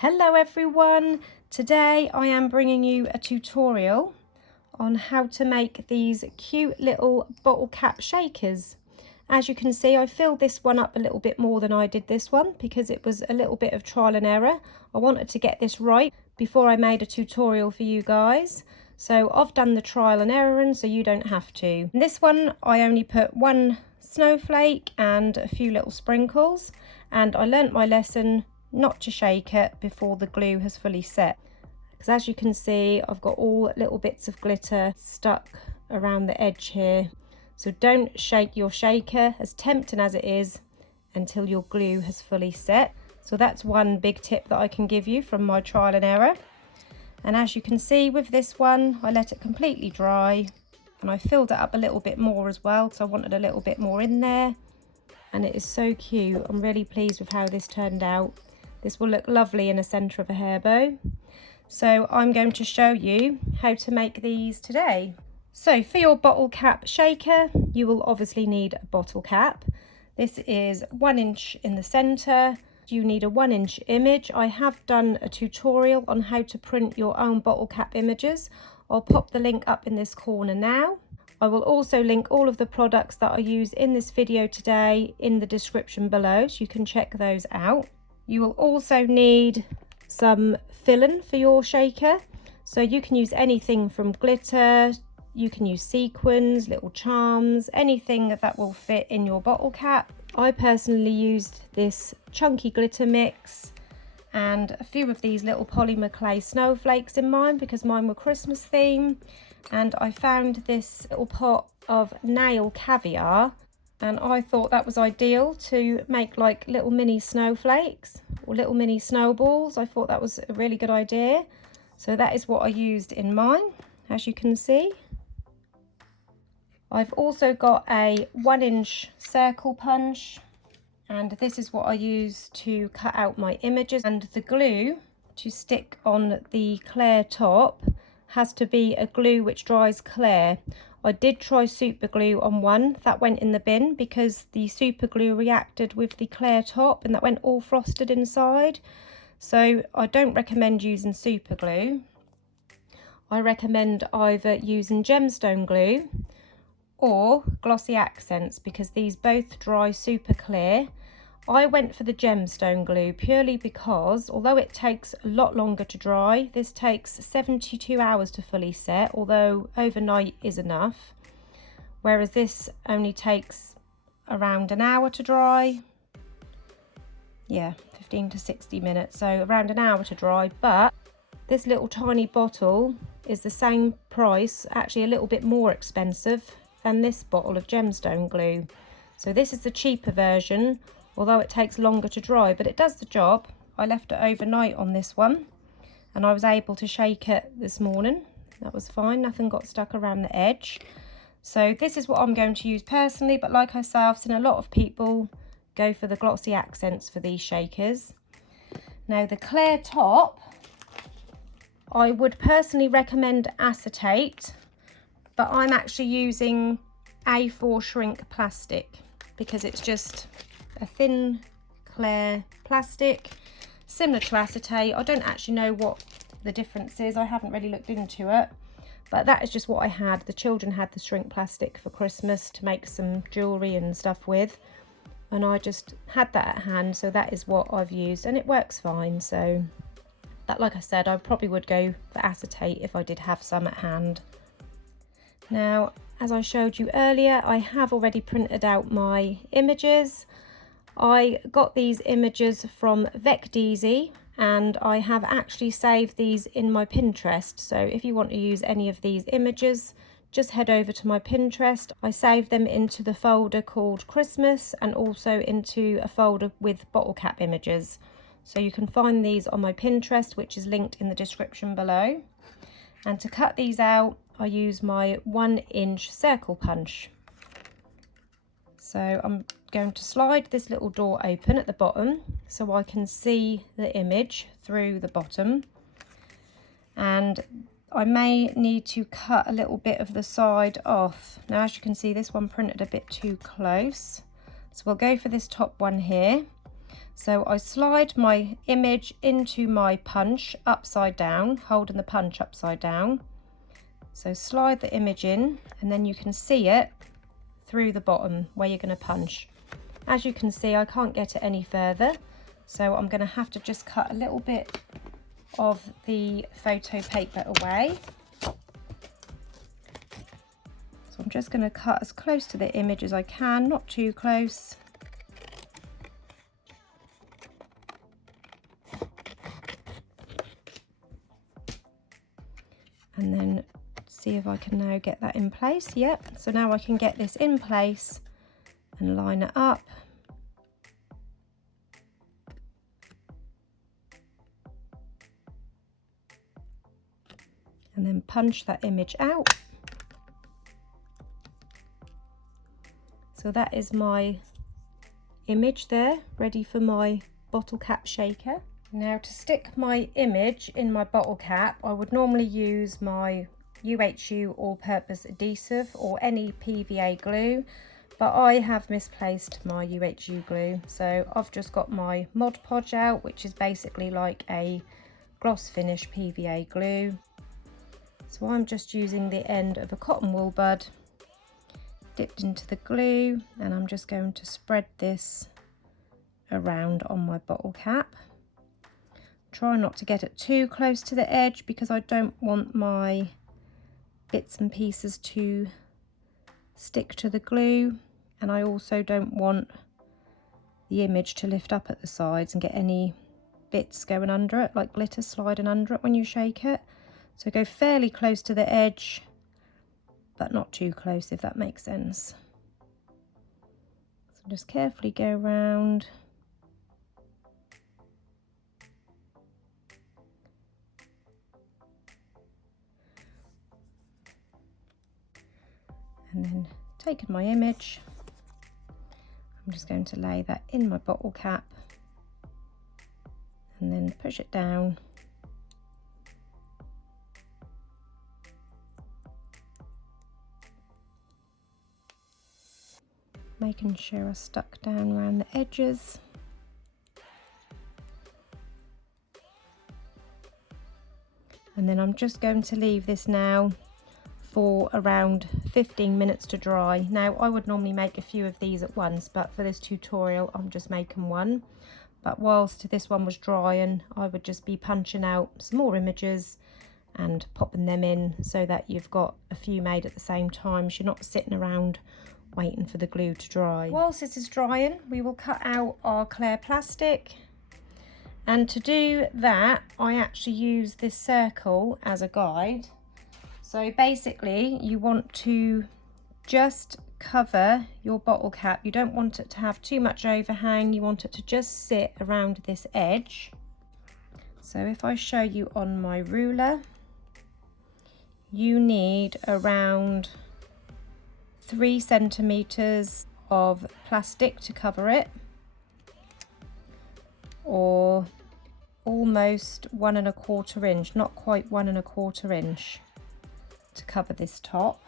Hello everyone, today I am bringing you a tutorial on how to make these cute little bottle cap shakers. As you can see, I filled this one up a little bit more than I did this one because it was a little bit of trial and error. I wanted to get this right before I made a tutorial for you guys. So I've done the trial and error so you don't have to. In this one I only put one snowflake and a few little sprinkles, and I learnt my lesson not to shake it before the glue has fully set, because as you can see I've got all little bits of glitter stuck around the edge here. So don't shake your shaker, as tempting as it is, until your glue has fully set. So that's one big tip that I can give you from my trial and error. And as you can see with this one, I let it completely dry and I filled it up a little bit more as well because I wanted a little bit more in there. And it is so cute. I'm really pleased with how this turned out. This will look lovely in the centre of a hair bow. So I'm going to show you how to make these today. So for your bottle cap shaker, you will obviously need a bottle cap. This is 1 inch in the centre. You need a 1 inch image. I have done a tutorial on how to print your own bottle cap images. I'll pop the link up in this corner now. I will also link all of the products that I use in this video today in the description below, so you can check those out. You will also need some filling for your shaker. So you can use anything from glitter, you can use sequins, little charms, anything that will fit in your bottle cap. I personally used this chunky glitter mix and a few of these little polymer clay snowflakes in mine because mine were Christmas theme. And I found this little pot of nail caviar, and I thought that was ideal to make like little mini snowflakes or little mini snowballs. I thought that was a really good idea. So that is what I used in mine, as you can see. I've also got a 1 inch circle punch, and this is what I use to cut out my images. And the glue to stick on the clear top has to be a glue which dries clear. I did try super glue on one, that went in the bin because the super glue reacted with the clear top and that went all frosted inside. So I don't recommend using super glue. I recommend either using gemstone glue or glossy accents because these both dry super clear. I went for the gemstone glue purely because although it takes a lot longer to dry, this takes 72 hours to fully set, although overnight is enough, whereas this only takes around an hour to dry. Yeah, 15 to 60 minutes, so around an hour to dry. But this little tiny bottle is the same price, actually a little bit more expensive than this bottle of gemstone glue. So this is the cheaper version, although it takes longer to dry, but it does the job. I left it overnight on this one and I was able to shake it this morning. That was fine, nothing got stuck around the edge. So this is what I'm going to use personally, but like I say, I've seen a lot of people go for the glossy accents for these shakers. Now the clear top, I would personally recommend acetate, but I'm actually using A4 shrink plastic because it's just a thin clear plastic similar to acetate. I don't actually know what the difference is, I haven't really looked into it, but that is just what I had. The children had the shrink plastic for Christmas to make some jewellery and stuff with, and I just had that at hand, so that is what I've used and it works fine. So that, like I said, I probably would go for acetate if I did have some at hand. Now, as I showed you earlier, I have already printed out my images. I got these images from VecDeezy and I have actually saved these in my Pinterest. So if you want to use any of these images, just head over to my Pinterest. I saved them into the folder called Christmas and also into a folder with bottle cap images. So you can find these on my Pinterest, which is linked in the description below. And to cut these out, I use my 1 inch circle punch. So I'm going to slide this little door open at the bottom so I can see the image through the bottom, and I may need to cut a little bit of the side off. Now as you can see, this one printed a bit too close, so we'll go for this top one here. So I slide my image into my punch upside down, holding the punch upside down. So slide the image in and then you can see it through the bottom where you're going to punch. As you can see, I can't get it any further, so I'm going to have to just cut a little bit of the photo paper away. So I'm just going to cut as close to the image as I can, not too close. And then see if I can now get that in place. Yep, so now I can get this in place and line it up. And then punch that image out. So that is my image there, ready for my bottle cap shaker. Now to stick my image in my bottle cap, I would normally use my UHU all-purpose adhesive or any PVA glue, but I have misplaced my UHU glue, so I've just got my Mod Podge out, which is basically like a gloss finish PVA glue. So I'm just using the end of a cotton wool bud dipped into the glue, and I'm just going to spread this around on my bottle cap. Try not to get it too close to the edge because I don't want my bits and pieces to stick to the glue, and I also don't want the image to lift up at the sides and get any bits going under it, like glitter sliding under it when you shake it. So go fairly close to the edge, but not too close, if that makes sense. So just carefully go around. And then taking my image, I'm just going to lay that in my bottle cap and then push it down. Making sure I stuck down around the edges. And then I'm just going to leave this now for around 15 minutes to dry. Now I would normally make a few of these at once, but for this tutorial I'm just making one. But whilst this one was drying, I would just be punching out some more images and popping them in so that you've got a few made at the same time, so you're not sitting around waiting for the glue to dry. Whilst this is drying, we will cut out our clear plastic. And to do that, I actually use this circle as a guide. So basically, you want to just cover your bottle cap. You don't want it to have too much overhang. You want it to just sit around this edge. So if I show you on my ruler, you need around 3 centimeters of plastic to cover it, or almost 1 1/4 inch, not quite 1 1/4 inch to cover this top.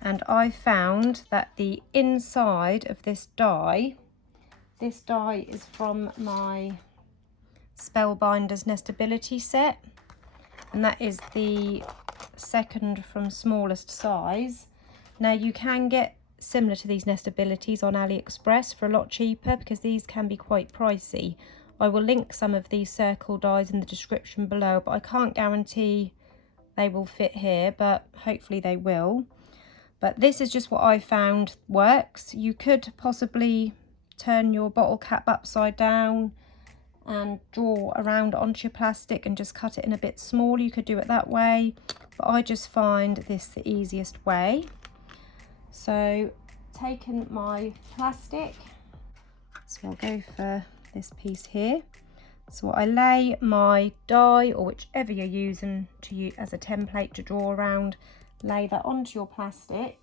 And I found that the inside of this die is from my Spellbinders Nestability set, and that is the second from smallest size. Now you can get similar to these nestabilities on AliExpress for a lot cheaper because these can be quite pricey. I will link some of these circle dies in the description below, but I can't guarantee they will fit here, but hopefully they will. But this is just what I found works. You could possibly turn your bottle cap upside down and draw around onto your plastic and just cut it in a bit smaller. You could do it that way, but I just find this the easiest way. So taking my plastic, so I'll go for this piece here. So I lay my die, or whichever you're using to use as a template to draw around, lay that onto your plastic.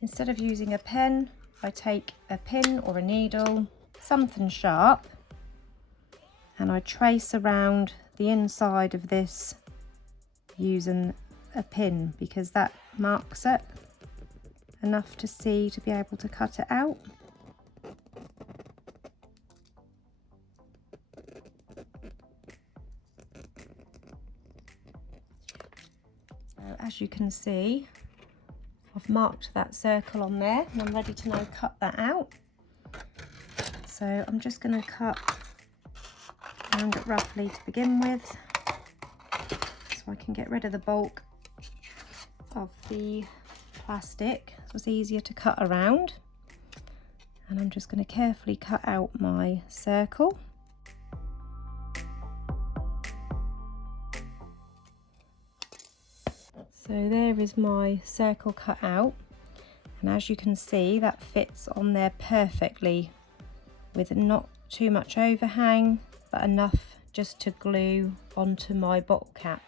Instead of using a pen, I take a pin or a needle, something sharp, and I trace around the inside of this using a pin because that marks it enough to see to be able to cut it out. as you can see, I've marked that circle on there and I'm ready to now cut that out. So I'm just going to cut around it roughly to begin with, so I can get rid of the bulk of the plastic, so it's easier to cut around. And I'm just going to carefully cut out my circle. So there is my circle cut out, and as you can see, that fits on there perfectly with not too much overhang, but enough just to glue onto my bottle cap.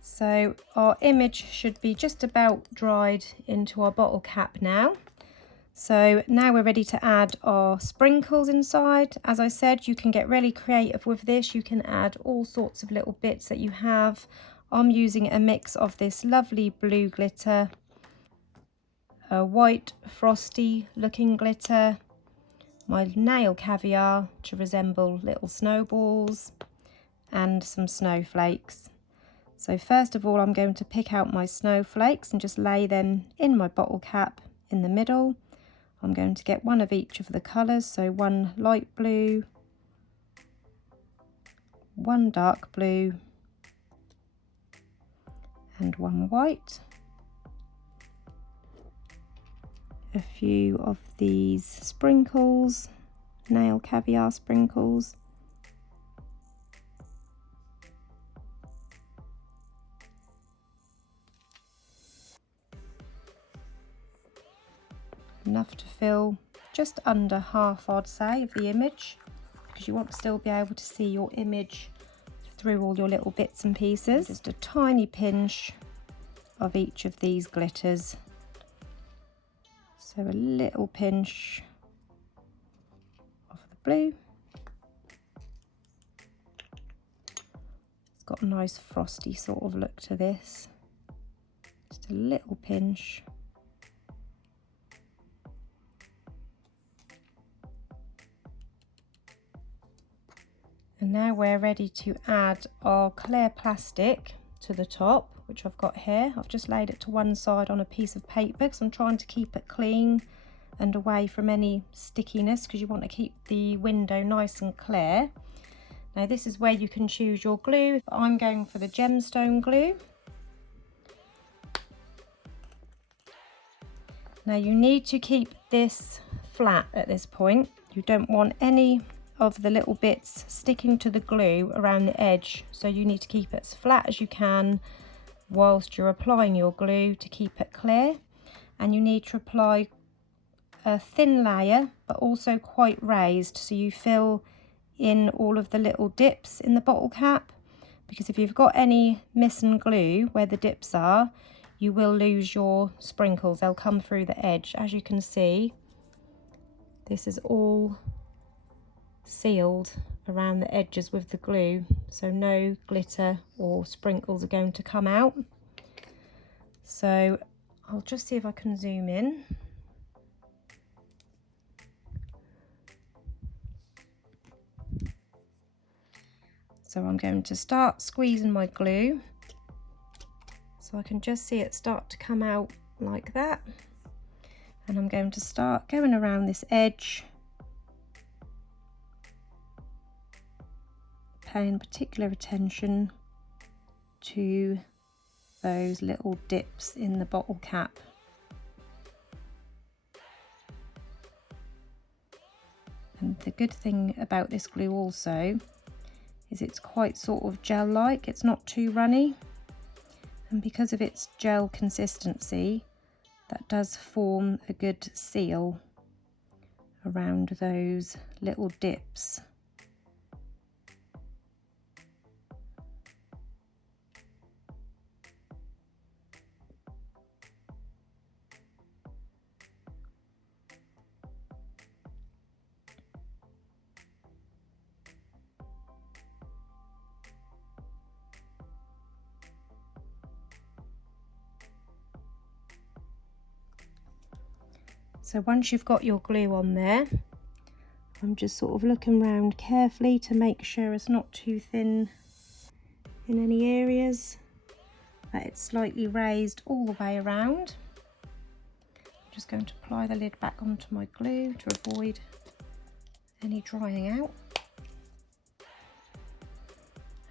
So our image should be just about dried into our bottle cap now. So now we're ready to add our sprinkles inside. As I said, you can get really creative with this. You can add all sorts of little bits that you have. I'm using a mix of this lovely blue glitter, a white frosty looking glitter, my nail caviar to resemble little snowballs, and some snowflakes. So first of all, I'm going to pick out my snowflakes and just lay them in my bottle cap in the middle. I'm going to get one of each of the colours, so one light blue, one dark blue, and one white. A few of these sprinkles, nail caviar sprinkles. Enough to fill just under half, I'd say, of the image, because you want to still be able to see your image through all your little bits and pieces. Just a tiny pinch of each of these glitters. So a little pinch of the blue. It's got a nice frosty sort of look to this. Just a little pinch. And now we're ready to add our clear plastic to the top, which I've got here. I've just laid it to one side on a piece of paper because I'm trying to keep it clean and away from any stickiness, because you want to keep the window nice and clear. Now this is where you can choose your glue. I'm going for the gemstone glue. Now you need to keep this flat at this point. You don't want any of the little bits sticking to the glue around the edge, so you need to keep it as flat as you can whilst you're applying your glue to keep it clear. And you need to apply a thin layer but also quite raised, so you fill in all of the little dips in the bottle cap, because if you've got any missing glue where the dips are, you will lose your sprinkles. They'll come through the edge. As you can see, this is all sealed around the edges with the glue, so no glitter or sprinkles are going to come out. So I'll just see if I can zoom in. So I'm going to start squeezing my glue, so I can just see it start to come out like that, and I'm going to start going around this edge, paying particular attention to those little dips in the bottle cap. And the good thing about this glue also is it's quite sort of gel-like, it's not too runny, and because of its gel consistency, that does form a good seal around those little dips. So once you've got your glue on there, I'm just sort of looking around carefully to make sure it's not too thin in any areas. that it's slightly raised all the way around. I'm just going to apply the lid back onto my glue to avoid any drying out.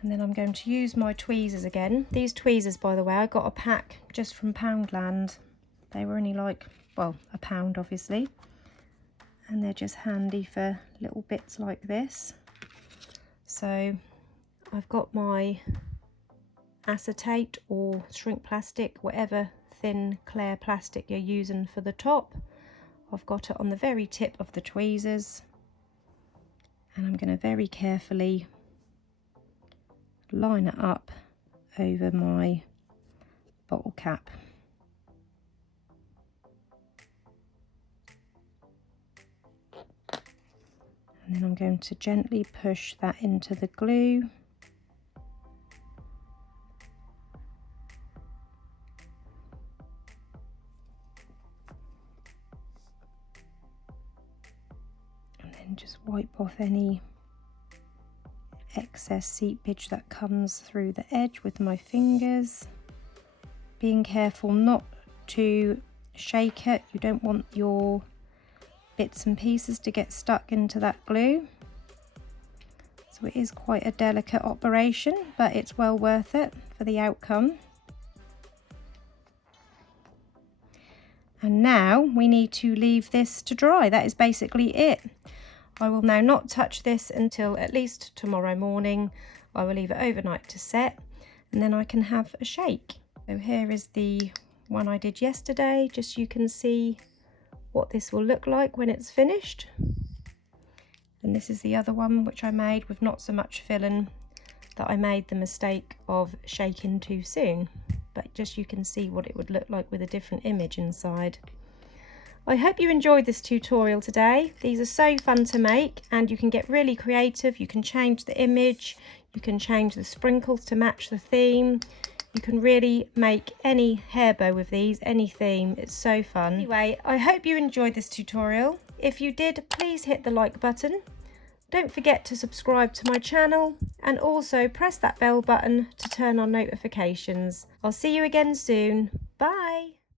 And then I'm going to use my tweezers again. These tweezers, by the way, I got a pack just from Poundland. They were only like, well, £1 obviously. And they're just handy for little bits like this. So I've got my acetate or shrink plastic, whatever thin clear plastic you're using for the top. I've got it on the very tip of the tweezers. And I'm going to very carefully line it up over my bottle cap. And then I'm going to gently push that into the glue. And then just wipe off any excess seepage that comes through the edge with my fingers. Being careful not to shake it. You don't want your bits and pieces to get stuck into that glue. So it is quite a delicate operation, but it's well worth it for the outcome. And now we need to leave this to dry. That is basically it. I will now not touch this until at least tomorrow morning. I will leave it overnight to set, and then I can have a shake. So here is the one I did yesterday, just so you can see what this will look like when it's finished. And this is the other one which I made with not so much filling, that I made the mistake of shaking too soon, but just you can see what it would look like with a different image inside. I hope you enjoyed this tutorial today. These are so fun to make, and you can get really creative. You can change the image, you can change the sprinkles to match the theme. You can really make any hair bow with these, any theme. It's so fun. Anyway, I hope you enjoyed this tutorial. If you did, please hit the like button. Don't forget to subscribe to my channel, and also press that bell button to turn on notifications. I'll see you again soon. Bye.